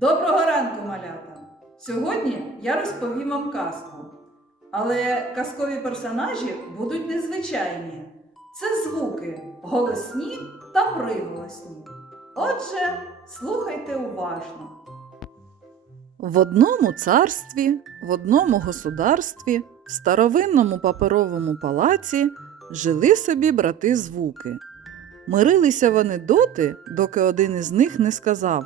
Доброго ранку, малята! Сьогодні я розповім вам казку. Але казкові персонажі будуть незвичайні. Це звуки голосні та приголосні. Отже, слухайте уважно. В одному царстві, в одному государстві, в старовинному паперовому палаці жили собі брати звуки. Мирилися вони доти, доки один із них не сказав.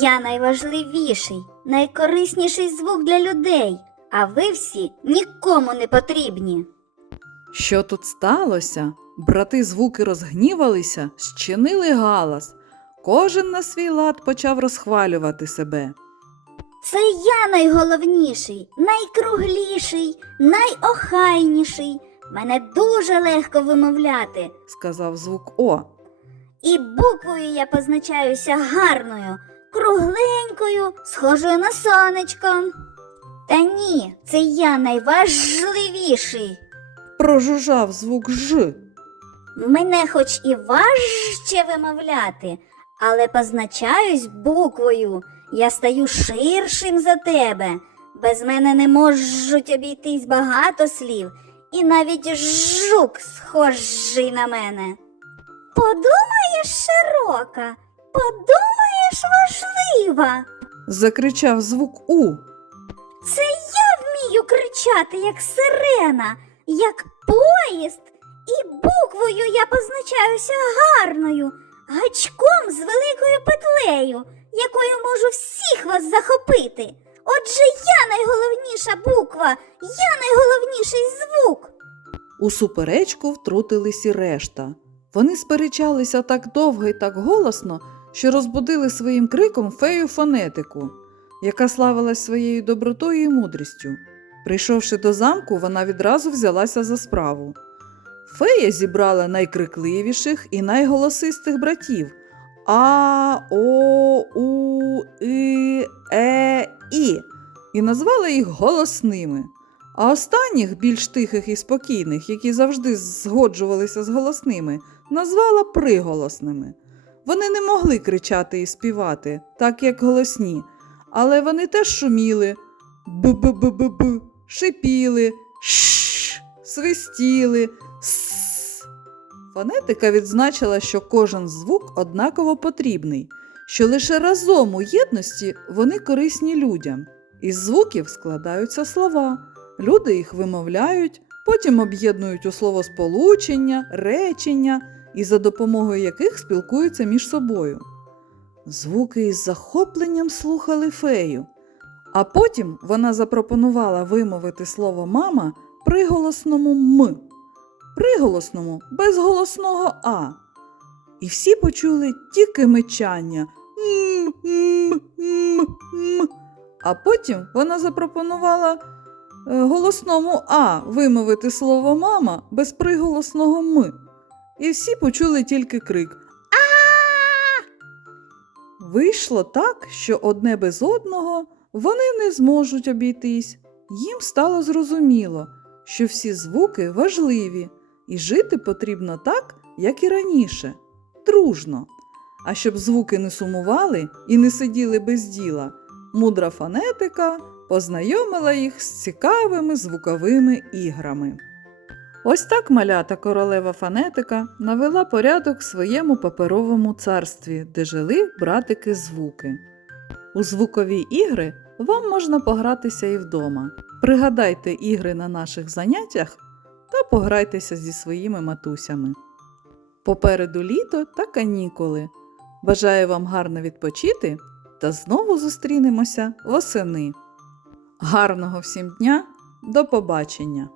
Я найважливіший, найкорисніший звук для людей, а ви всі нікому не потрібні. Що тут сталося? Брати звуки розгнівалися, щинили галас. Кожен на свій лад почав розхвалювати себе. Це я найголовніший, найкругліший, найохайніший. Мене дуже легко вимовляти, сказав звук О. і буквою я позначаюся гарною, кругленькою, схожою на сонечко. Та ні, це я найважливіший. Прожужжав звук Ж. Мене хоч і важче вимовляти, але позначаюсь буквою. Я стаю ширшим за тебе. Без мене не можуть обійтись багато слів, і навіть жук схожий на мене. Подумаєш, широка, подумаєш важлива. Закричав звук У. Це я вмію кричати, як сирена, як поїзд, і буквою я позначаюся гарною, гачком з великою петлею, якою можу всіх вас захопити. Отже, я найголовніша буква, я найголовніший звук. У суперечку втрутились і решта. Вони сперечалися так довго і так голосно, що розбудили своїм криком фею фонетику, яка славилась своєю добротою і мудрістю. Прийшовши до замку, вона відразу взялася за справу. Фея зібрала найкрикливіших і найголосистих братів А, О, У, І і назвала їх голосними. А останніх, більш тихих і спокійних, які завжди згоджувалися з голосними, назвала приголосними. Вони не могли кричати і співати, так як голосні, але вони теж шуміли, б-б-б-б-б, шипіли, ш, свистіли, с. Фонетика відзначила, що кожен звук однаково потрібний, що лише разом у єдності вони корисні людям. Із звуків складаються слова. Люди їх вимовляють, потім об'єднують у словосполучення, речення, і за допомогою яких спілкуються між собою. Звуки із захопленням слухали фею, а потім вона запропонувала вимовити слово мама приголосному м, приголосному без голосного а. І всі почули тільки мичання м, м, м, м. А потім вона запропонувала е, голосному А вимовити слово мама без приголосного М. І всі почули тільки крик. Вийшло так, що одне без одного вони не зможуть обійтись. Їм стало зрозуміло, що всі звуки важливі, і жити потрібно так, як і раніше, дружно. А щоб звуки не сумували і не сиділи без діла, мудра фонетика познайомила їх з цікавими звуковими іграми. Ось так малята королева фонетика навела порядок в своєму паперовому царстві, де жили братики звуки. У звукові ігри вам можна погратися і вдома. Пригадайте ігри на наших заняттях та пограйтеся зі своїми матусями. Попереду літо та канікули. Бажаю вам гарно відпочити та знову зустрінемося восени. Гарного всім дня! До побачення!